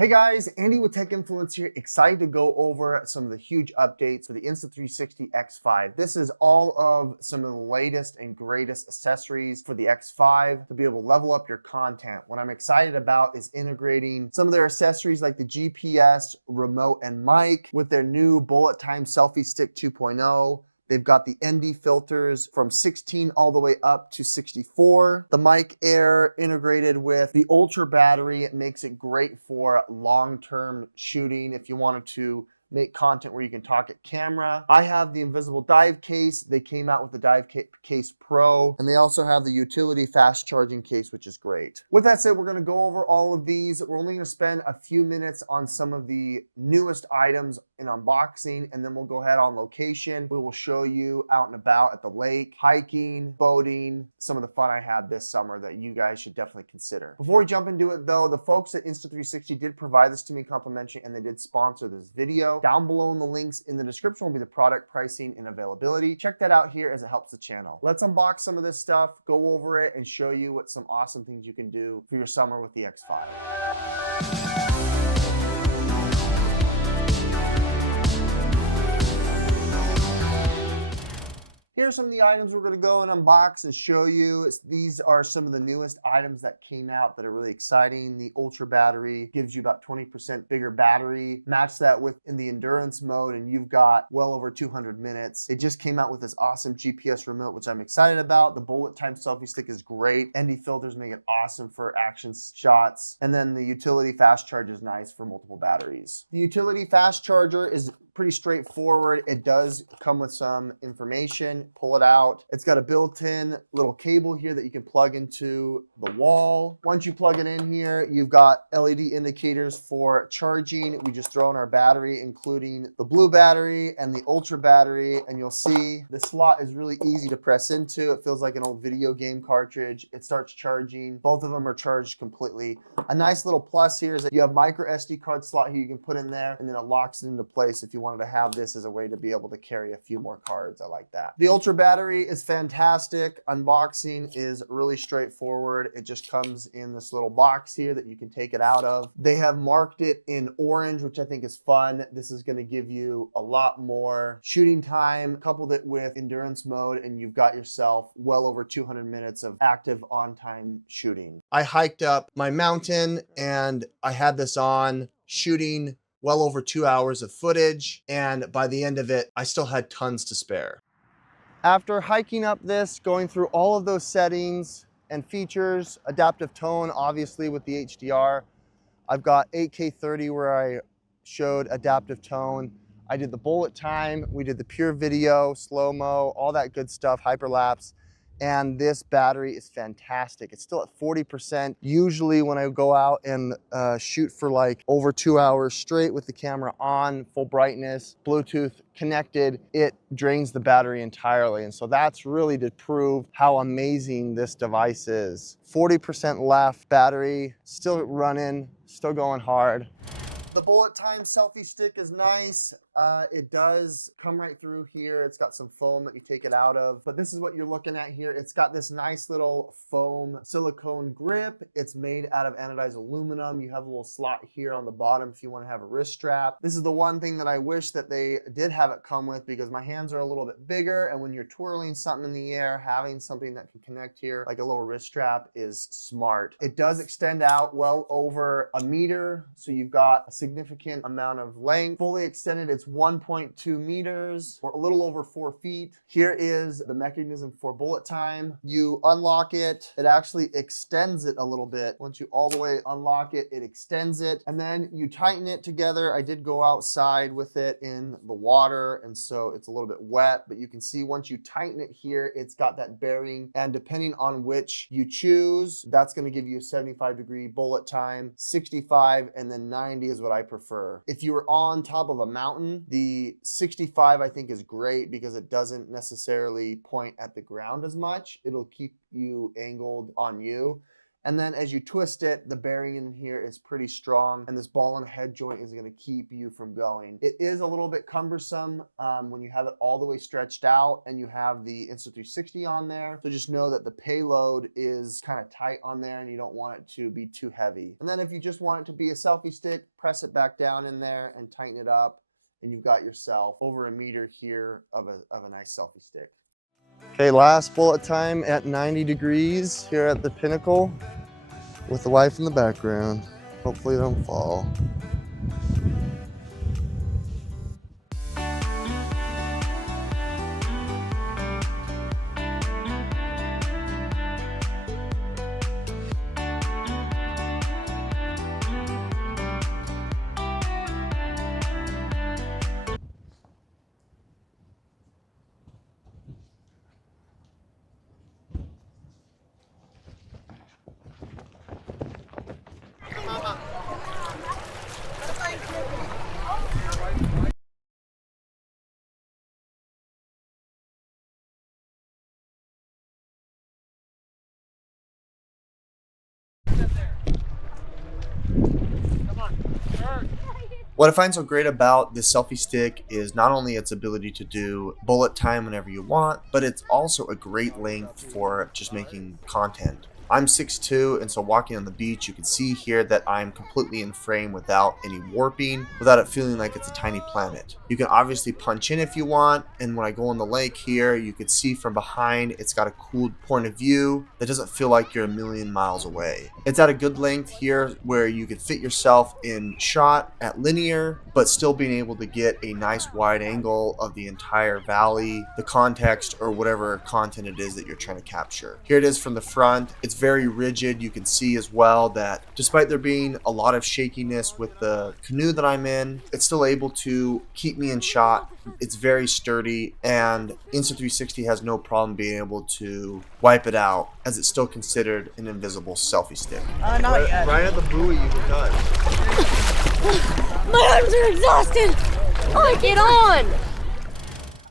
Hey guys, Andy with Tech Influence here, excited to go over some of the huge updates for the Insta360 X5. This is all of some of the latest and greatest accessories for the X5 to be able to level up your content. What I'm excited about is integrating some of their accessories like the GPS, remote, and mic with their new bullet time selfie stick 2.0. They've got the ND filters from 16 all the way up to 64. The mic air integrated with the ultra battery. It makes it great for long-term shooting if you wanted to make content where you can talk at camera. I have the invisible dive case. They came out with the dive case Pro, and they also have the utility fast charging case, which is great. With that said, we're gonna go over all of these. We're only gonna spend a few minutes on some of the newest items in unboxing, and then we'll go ahead on location. We will show you out and about at the lake, hiking, boating, some of the fun I had this summer that you guys should definitely consider. Before we jump into it though, the folks at Insta360 did provide this to me complimentary, and they did sponsor this video. Down below in the links in the description will be the product pricing and availability. Check that out here as it helps the channel. Let's unbox some of this stuff, go over it, and show you what some awesome things you can do for your summer with the X5. Here's some of the items we're going to go and unbox and show you. These are some of the newest items that came out that are really exciting. The Ultra battery gives you about 20% bigger battery. Match that with in the endurance mode and you've got well over 200 minutes. It just came out with this awesome GPS remote, which I'm excited about. The bullet time selfie stick is great. ND filters make it awesome for action shots. And then the utility fast charge is nice for multiple batteries. The utility fast charger is pretty straightforward. It does come with some information. Pull it out. It's got a built-in little cable here that you can plug into the wall. Once you plug it in here, you've got LED indicators for charging. We just throw in our battery, including the blue battery and the ultra battery, and you'll see the slot is really easy to press into. It feels like an old video game cartridge. It starts charging. Both of them are charged completely. A nice little plus here is that you have micro SD card slot here you can put in there, and then it locks it into place if you wanted to have this as a way to be able to carry a few more cards. I like that. The ultra battery is fantastic. Unboxing is really straightforward. It just comes in this little box here that you can take it out of. They have marked it in orange, which I think is fun. This is going to give you a lot more shooting time. Coupled it with endurance mode, and you've got yourself well over 200 minutes of active on-time shooting. I hiked up my mountain and I had this on shooting well over 2 hours of footage, and by the end of it, I still had tons to spare. After hiking up this, going through all of those settings and features, adaptive tone, obviously with the HDR, I've got 8K 30 where I showed adaptive tone. I did the bullet time, we did the pure video, slow-mo, all that good stuff, hyperlapse. And this battery is fantastic. It's still at 40%. Usually when I go out and shoot for like over 2 hours straight with the camera on, full brightness, Bluetooth connected, it drains the battery entirely. And so that's really to prove how amazing this device is. 40% left, battery still running, still going hard. The bullet time selfie stick is nice. It does come right through here. It's got some foam that you take it out of, but this is what you're looking at here. It's got this nice little foam silicone grip. It's made out of anodized aluminum. You have a little slot here on the bottom if you want to have a wrist strap. This is the one thing that I wish that they did have it come with, because my hands are a little bit bigger, and when you're twirling something in the air, having something that can connect here, like a little wrist strap, is smart. It does extend out well over a meter, so you've got a significant amount of length. Fully extended, it's 1.2 meters, or a little over 4 feet. Here is the mechanism for bullet time. You unlock it, it actually extends it a little bit. Once you all the way unlock it, it extends it, and then you tighten it together. I did go outside with it in the water, and so it's a little bit wet, but you can see once you tighten it here, it's got that bearing, and depending on which you choose, that's gonna give you a 75-degree bullet time, 65, and then 90 is what I prefer. If you were on top of a mountain, the 65 I think is great because it doesn't necessarily point at the ground as much. It'll keep you angled on you. And then as you twist it, the bearing in here is pretty strong, and this ball and head joint is going to keep you from going. It is a little bit cumbersome when you have it all the way stretched out and you have the Insta360 on there. So just know that the payload is kind of tight on there and you don't want it to be too heavy. And then if you just want it to be a selfie stick, press it back down in there and tighten it up, and you've got yourself over a meter here of a nice selfie stick. Okay, last bullet time at 90 degrees here at the pinnacle with the wife in the background. Hopefully it don't fall. What I find so great about this selfie stick is not only its ability to do bullet time whenever you want, but it's also a great length for just making content. I'm 6'2", and so walking on the beach, you can see here that I'm completely in frame without any warping, without it feeling like it's a tiny planet. You can obviously punch in if you want, and when I go on the lake here, you can see from behind, it's got a cool point of view that doesn't feel like you're a million miles away. It's at a good length here where you could fit yourself in shot at linear, but still being able to get a nice wide angle of the entire valley, the context, or whatever content it is that you're trying to capture. Here it is from the front. It's very rigid. You can see as well that despite there being a lot of shakiness with the canoe that I'm in, it's still able to keep me in shot. It's very sturdy, and Insta360 has no problem being able to wipe it out, as it's still considered an invisible selfie stick. Not yet. Right at the buoy you can touch. My arms are exhausted. Oh, get on.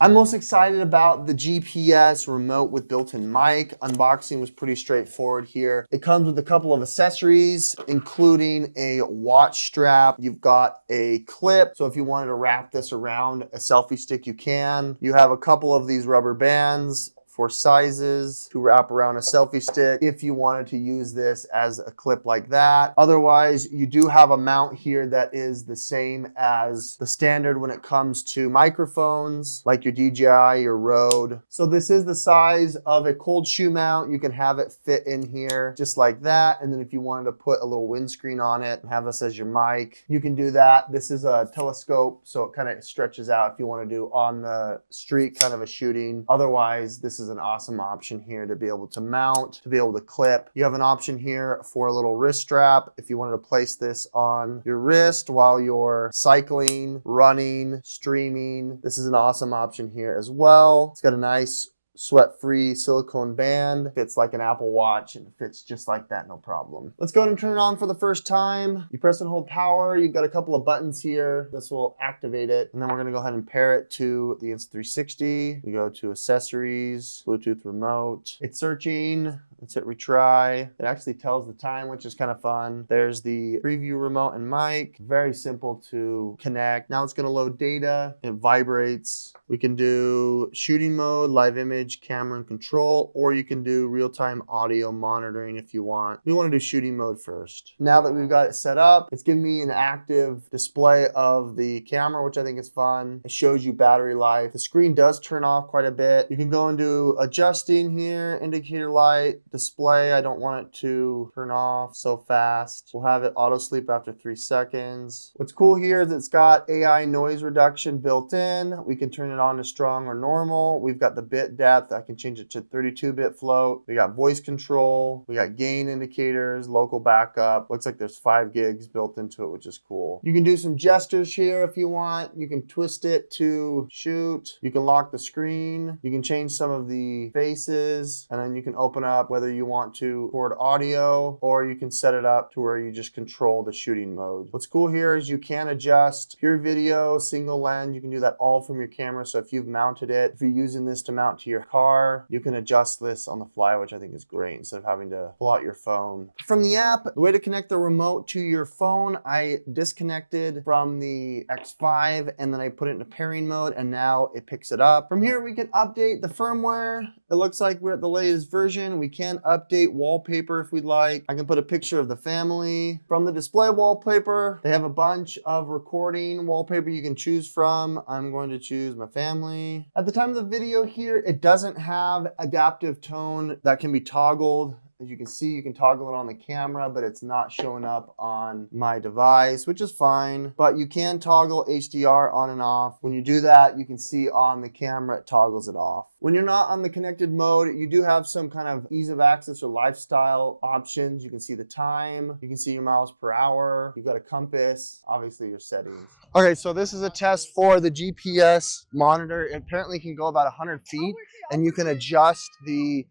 I'm most excited about the GPS remote with built-in mic. Unboxing was pretty straightforward here. It comes with a couple of accessories, including a watch strap. You've got a clip, so if you wanted to wrap this around a selfie stick, you can. You have a couple of these rubber bands for sizes to wrap around a selfie stick if you wanted to use this as a clip like that. Otherwise, you do have a mount here that is the same as the standard when it comes to microphones, like your DJI, your Rode. So this is the size of a cold shoe mount. You can have it fit in here just like that. And then if you wanted to put a little windscreen on it and have this as your mic, you can do that. This is a telescope, so it kind of stretches out if you want to do on the street kind of a shooting. Otherwise, this is an awesome option here to be able to mount, to be able to clip. You have an option here for a little wrist strap if you wanted to place this on your wrist while you're cycling, running, streaming. This is an awesome option here as well. It's got a nice sweat-free silicone band. Fits like an Apple Watch and fits just like that, no problem. Let's go ahead and turn it on for the first time. You press and hold power. You've got a couple of buttons here. This will activate it. And then we're gonna go ahead and pair it to the Insta360. We go to accessories, Bluetooth remote. It's searching. Let's hit retry. It actually tells the time, which is kind of fun. There's the preview remote and mic. Very simple to connect. Now it's gonna load data. It vibrates. We can do shooting mode, live image, camera and control, or you can do real-time audio monitoring if you want. We want to do shooting mode first. Now that we've got it set up, it's giving me an active display of the camera, which I think is fun. It shows you battery life. The screen does turn off quite a bit. You can go and do adjusting here, indicator light, display. I don't want it to turn off so fast. We'll have it auto sleep after 3 seconds. What's cool here is it's got AI noise reduction built in. We can turn it on to strong or normal. We've got the bit depth. I can change it to 32-bit float. We got voice control. We got gain indicators, local backup. Looks like there's 5 gigs built into it, which is cool. You can do some gestures here if you want. You can twist it to shoot. You can lock the screen. You can change some of the faces, and then you can open up whether whether you want to record audio or you can set it up to where you just control the shooting mode. What's cool here is you can adjust pure video, single lens. You can do that all from your camera. So if you've mounted it, if you're using this to mount to your car, you can adjust this on the fly, which I think is great, instead of having to pull out your phone. From the app, the way to connect the remote to your phone, I disconnected from the X5 and then I put it into pairing mode and now it picks it up. From here, we can update the firmware. It looks like we're at the latest version. We can update wallpaper if we'd like. I can put a picture of the family. From the display wallpaper, they have a bunch of recording wallpaper you can choose from. I'm going to choose my family. At the time of the video here, it doesn't have adaptive tone that can be toggled. As you can see, you can toggle it on the camera, but it's not showing up on my device, which is fine. But you can toggle HDR on and off. When you do that, you can see on the camera, it toggles it off. When you're not on the connected mode, you do have some kind of ease of access or lifestyle options. You can see the time, you can see your miles per hour, you've got a compass, obviously your settings. Okay, so this is a test for the GPS monitor. It apparently can go about 100 feet and you can adjust the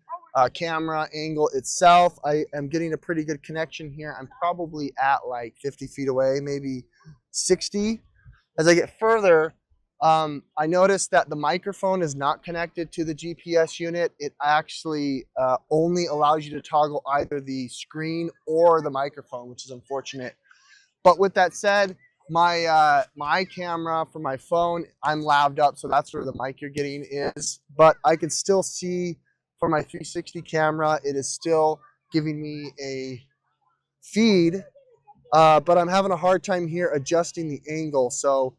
camera angle itself. I am getting a pretty good connection here. I'm probably at like 50 feet away, maybe 60. As I get further, I noticed that the microphone is not connected to the GPS unit. It actually only allows you to toggle either the screen or the microphone, which is unfortunate. But with that said, my camera for my phone, I'm laved up, so that's where the mic you're getting is. But I can still see for my 360 camera, it is still giving me a feed, but I'm having a hard time here adjusting the angle. So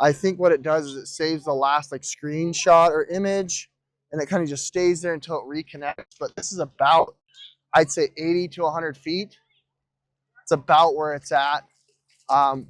I think what it does is it saves the last like screenshot or image, and it kind of just stays there until it reconnects. But this is about, I'd say 80 to 100 feet. It's about where it's at.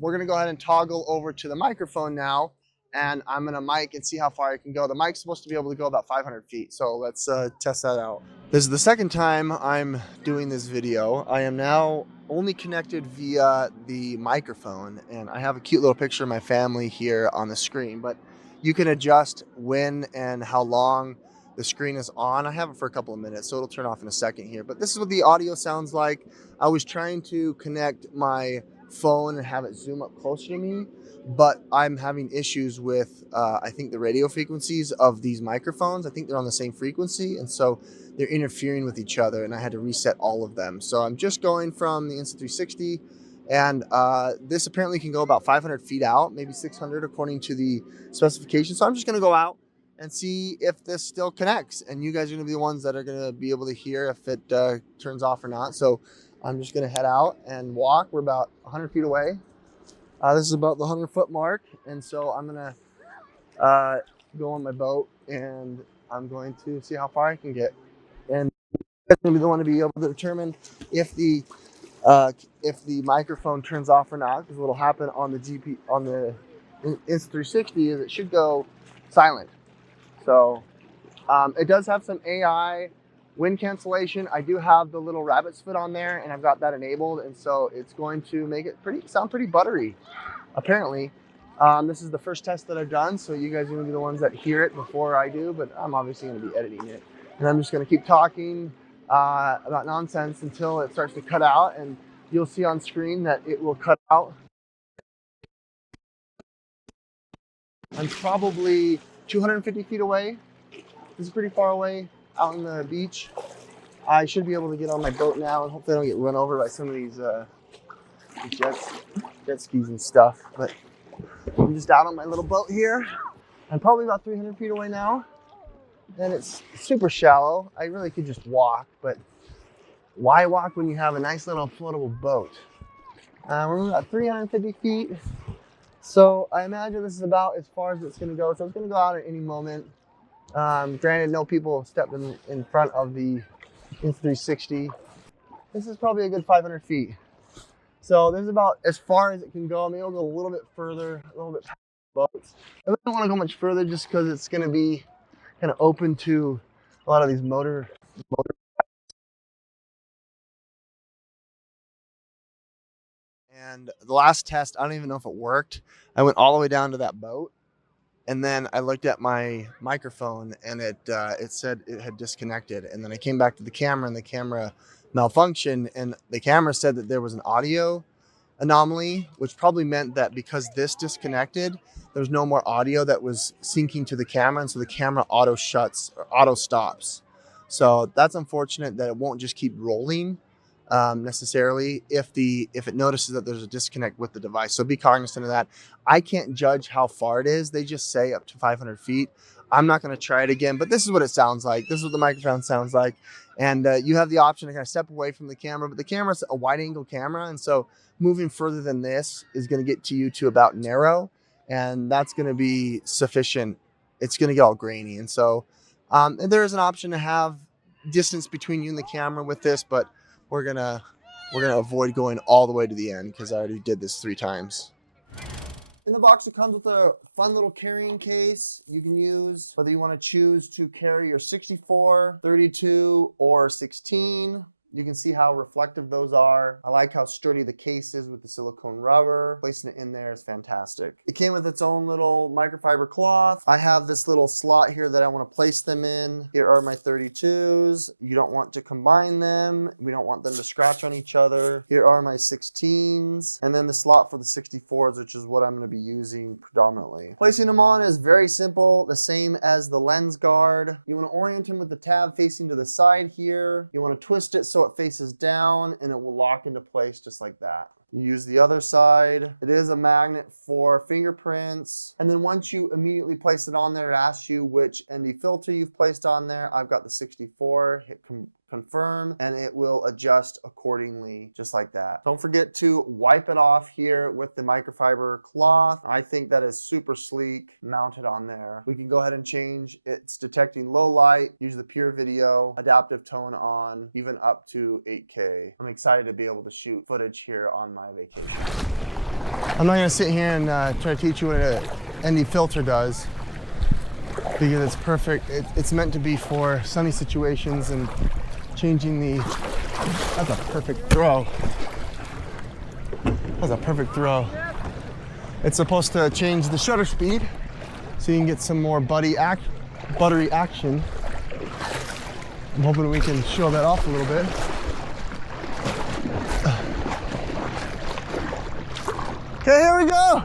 We're gonna go ahead and toggle over to the microphone now, and I'm gonna mic and see how far I can go. The mic's supposed to be able to go about 500 feet, so let's test that out. This is the second time I'm doing this video. I am now only connected via the microphone, and I have a cute little picture of my family here on the screen, but you can adjust when and how long the screen is on. I have it for a couple of minutes, so it'll turn off in a second here, but this is what the audio sounds like. I was trying to connect my phone and have it zoom up closer to me, but I'm having issues with I think the radio frequencies of these microphones. I think they're on the same frequency, and so they're interfering with each other, and I had to reset all of them. So I'm just going from the Insta360, and this apparently can go about 500 feet out, maybe 600 according to the specifications. So I'm just gonna go out and see if this still connects, and you guys are gonna be the ones that are gonna be able to hear if it turns off or not. So I'm just gonna head out and walk. We're about 100 feet away. This is about the 100-foot mark, and so I'm gonna go on my boat, and I'm going to see how far I can get. And I'm gonna be the one to be able to determine if the microphone turns off or not, because what'll happen on the Insta360 is it should go silent. So it does have some AI wind cancellation. I do have the little rabbit's foot on there, and I've got that enabled, and so it's going to make it sound pretty buttery, apparently. This is the first test that I've done, so you guys are going to be the ones that hear it before I do, but I'm obviously going to be editing it. And I'm just going to keep talking about nonsense until it starts to cut out, and you'll see on screen that it will cut out. I'm probably 250 feet away. This is pretty far away, out on the beach. I should be able to get on my boat now, and hopefully I don't get run over by some of these jet skis and stuff. But I'm just out on my little boat here. I'm probably about 300 feet away now, and it's super shallow. I really could just walk, but why walk when you have a nice little floatable boat? We're about 350 feet, so I imagine this is about as far as it's going to go. So it's going to go out at any moment. Granted, no people have stepped in front of the Insta360. This is probably a good 500 feet. So this is about as far as it can go. Maybe I'll go a little bit further, a little bit past the boats. I don't want to go much further just because it's going to be kind of open to a lot of these motor. And the last test, I don't even know if it worked. I went all the way down to that boat, And then I looked at my microphone and it said it had disconnected. And then I came back to the camera and the camera malfunctioned. And the camera said that there was an audio anomaly, which probably meant that because this disconnected, there's no more audio that was syncing to the camera. And so the camera auto shuts or auto stops. So that's unfortunate that it won't just keep rolling necessarily if it notices that there's a disconnect with the device. So be cognizant of that. I can't judge how far it is. They just say up to 500 feet. I'm not going to try it again, but this is what it sounds like. This is what the microphone sounds like. And you have the option to kind of step away from the camera, but the camera's a wide angle camera. And so moving further than this is going to get to you to about narrow, and that's going to be sufficient. It's going to get all grainy. And so and there is an option to have distance between you and the camera with this, but we're gonna avoid going all the way to the end because I already did this 3 times. In the box, it comes with a fun little carrying case you can use, whether you want to choose to carry your 64, 32, or 16. You can see how reflective those are. I like how sturdy the case is with the silicone rubber. Placing it in there is fantastic. It came with its own little microfiber cloth. I have this little slot here that I want to place them in. Here are my 32s. You don't want to combine them. We don't want them to scratch on each other. Here are my 16s. And then the slot for the 64s, which is what I'm going to be using predominantly. Placing them on is very simple, the same as the lens guard. You want to orient them with the tab facing to the side here. You want to twist it so it faces down and it will lock into place just like that. You use the other side. It is a magnet for fingerprints. And then once you immediately place it on there, it asks you which ND filter you've placed on there. I've got the 64. Hit confirm and it will adjust accordingly just like that. Don't forget to wipe it off here with the microfiber cloth. I think that is super sleek mounted on there. We can go ahead and change it's detecting low light, use the pure video, adaptive tone on, even up to 8K. I'm excited to be able to shoot footage here on my vacation. I'm not gonna sit here and try to teach you what an ND filter does because it's perfect. It's meant to be for sunny situations and changing the, that's a perfect throw. That's a perfect throw. It's supposed to change the shutter speed so you can get some more buttery action. I'm hoping we can show that off a little bit. Okay, here we go.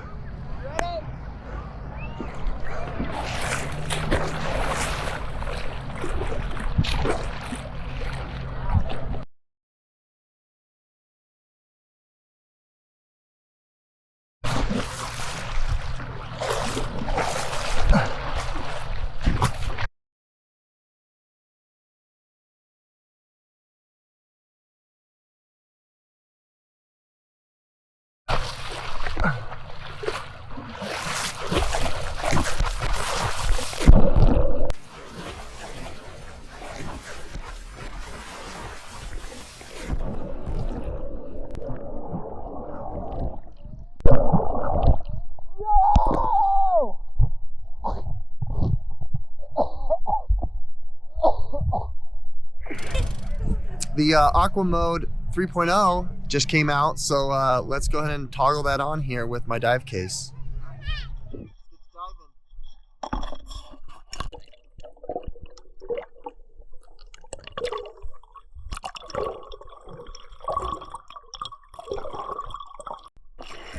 The Aqua Mode 3.0 just came out, so let's go ahead and toggle that on here with my dive case.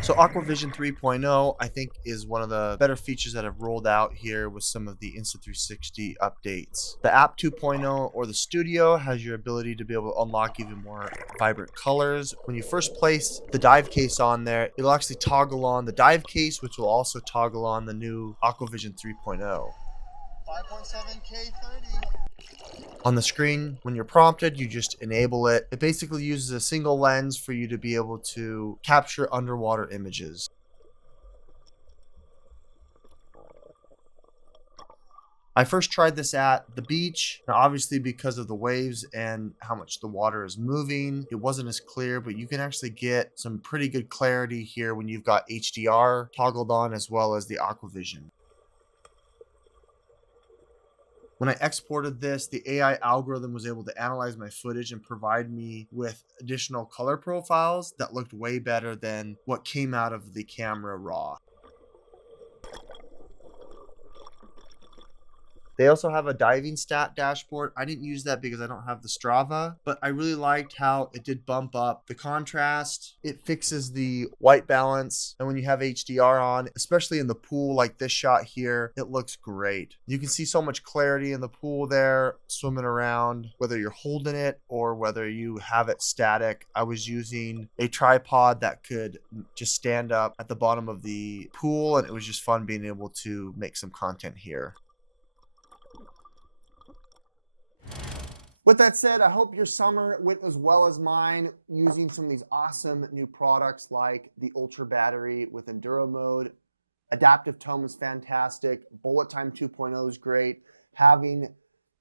So Aquavision 3.0, I think, is one of the better features that have rolled out here with some of the Insta360 updates. The app 2.0 or the studio has your ability to be able to unlock even more vibrant colors. When you first place the dive case on there, it'll actually toggle on the dive case, which will also toggle on the new Aquavision 3.0. 5.7K 30. On the screen, when you're prompted, you just enable it. It basically uses a single lens for you to be able to capture underwater images. I first tried this at the beach. Now, obviously, because of the waves and how much the water is moving, it wasn't as clear, but you can actually get some pretty good clarity here when you've got HDR toggled on as well as the Aquavision. When I exported this, the AI algorithm was able to analyze my footage and provide me with additional color profiles that looked way better than what came out of the camera raw. They also have a diving stat dashboard. I didn't use that because I don't have the Strava, but I really liked how it did bump up the contrast. It fixes the white balance. And when you have HDR on, especially in the pool like this shot here, it looks great. You can see so much clarity in the pool there, swimming around, whether you're holding it or whether you have it static. I was using a tripod that could just stand up at the bottom of the pool, and it was just fun being able to make some content here. With that said, I hope your summer went as well as mine using some of these awesome new products like the Ultra Battery with Enduro Mode. Adaptive Tone is fantastic. Bullet Time 2.0 is great. Having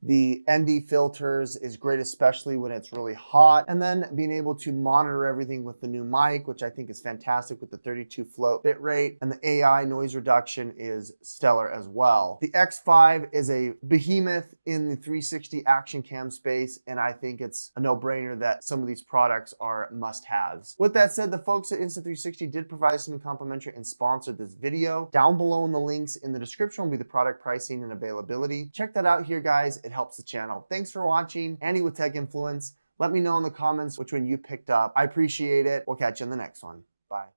the ND filters is great, especially when it's really hot. And then being able to monitor everything with the new mic, which I think is fantastic with the 32 float bit rate. And the AI noise reduction is stellar as well. The X5 is a behemoth in the 360 action cam space, and I think it's a no-brainer that some of these products are must-haves. With that said, the folks at Insta360 did provide something complimentary and sponsored this video. Down below in the links in the description will be the product pricing and availability. Check that out here, guys. It helps the channel. Thanks for watching. Andy with Tech Influence. Let me know in the comments which one you picked up. I appreciate it. We'll catch you in the next one. Bye.